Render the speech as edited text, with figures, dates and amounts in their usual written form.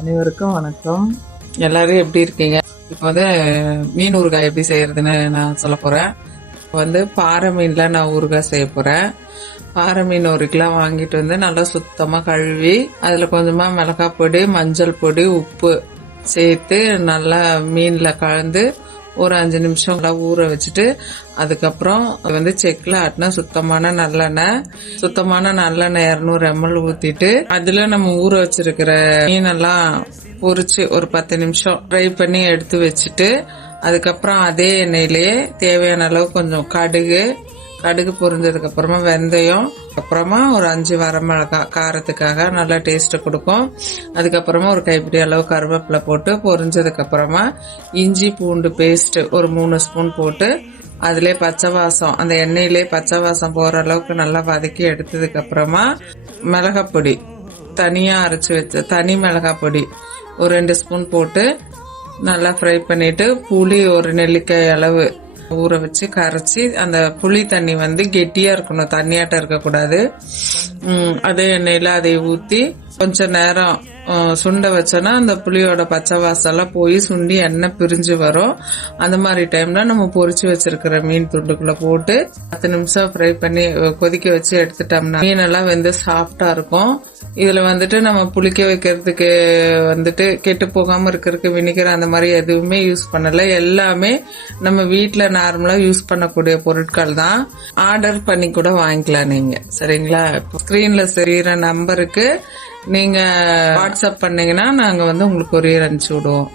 அனைவருக்கும் வணக்கம். எல்லாரும் எப்படி இருக்கீங்க? இப்போ வந்து மீன் ஊறுகாய் எப்படி செய்யறதுன்னு நான் சொல்ல போறேன். பாறை மீன்ல நான் ஊறுகாய் செய்ய போறேன். பாறை மீன் 1 கிலோ வாங்கிட்டு வந்து நல்லா சுத்தமா கழுவி அதுல கொஞ்சமா மிளகாய் பொடி, மஞ்சள் பொடி, உப்பு சேர்த்து நல்லா மீன்ல கலந்து ஒரு 5 நிமிஷம் நல்லா ஊற வச்சுட்டு அதுக்கப்புறம் செக்ல ஆட்டின சுத்தமான நல்லெண்ணெய் 200 ml ஊத்திட்டு அதுல நம்ம ஊற வச்சிருக்கிற மீனெல்லாம் பொரிச்சு ஒரு 10 நிமிஷம் ஃப்ரை பண்ணி எடுத்து வச்சுட்டு அதுக்கப்புறம் அதே எண்ணெயிலேயே தேவையான அளவு கொஞ்சம் கடுகு பொரிஞ்சதுக்கு அப்புறமா வெந்தயம், அப்புறமா ஒரு 5 வரமிளகாய் காரத்துக்காக நல்லா டேஸ்ட் கொடுக்கும். அதுக்கப்புறமா ஒரு கைப்பிடி அளவு கருவேப்பிலை போட்டு பொரிஞ்சதுக்கு அப்புறமா இஞ்சி பூண்டு பேஸ்ட் ஒரு 3 ஸ்பூன் போட்டு அதுலயே பச்சை வாசம் அந்த எண்ணெயிலே பச்சை வாசம் போற அளவுக்கு நல்லா வதக்கி எடுத்ததுக்கு அப்புறமா மிளகாய் பொடி தனியா அரைச்சு வச்ச தனி மிளகாய் பொடி ஒரு 2 ஸ்பூன் போட்டு நல்லா ஃப்ரை பண்ணிட்டு புளி ஒரு நெல்லிக்காய் அளவு ஊற வச்சு கரைச்சி அந்த புளி தண்ணி கெட்டியா இருக்கணும், தண்ணியாட்டம் இருக்கக்கூடாது. அதே எண்ணெயில அதை ஊத்தி கொஞ்ச நேரம் சுண்ட வச்சோன்னா அந்த புளியோட பச்சை வாசம் போய் சுண்டி எண்ணெய் பிரிஞ்சு வரும். அந்த மாதிரி டைம்ல நம்ம பொரிச்சு வச்சிருக்கிற மீன் துண்டுக்குள்ள போட்டு 10 நிமிஷம் ஃப்ரை பண்ணி கொதிக்க வச்சு எடுத்துட்டோம்னா மீனெல்லாம் சாஃப்டா இருக்கும். இதுல நம்ம புளிக்க வைக்கிறதுக்கு கெட்டு போகாம இருக்கிறதுக்கு வினிகர் அந்த மாதிரி எதுவுமே யூஸ் பண்ணல. எல்லாமே நம்ம வீட்டுல நார்மலா யூஸ் பண்ணக்கூடிய பொருட்கள் தான். ஆர்டர் பண்ணி கூட வாங்கிக்கலாம் நீங்க, சரிங்களா? ஸ்கிரீன்ல தெரியுற நம்பருக்கு நீங்க வாட்ஸ்அப் பண்ணீங்கன்னா நாங்க உங்களுக்கு கொரியர் அனுப்பிச்சு விடுவோம்.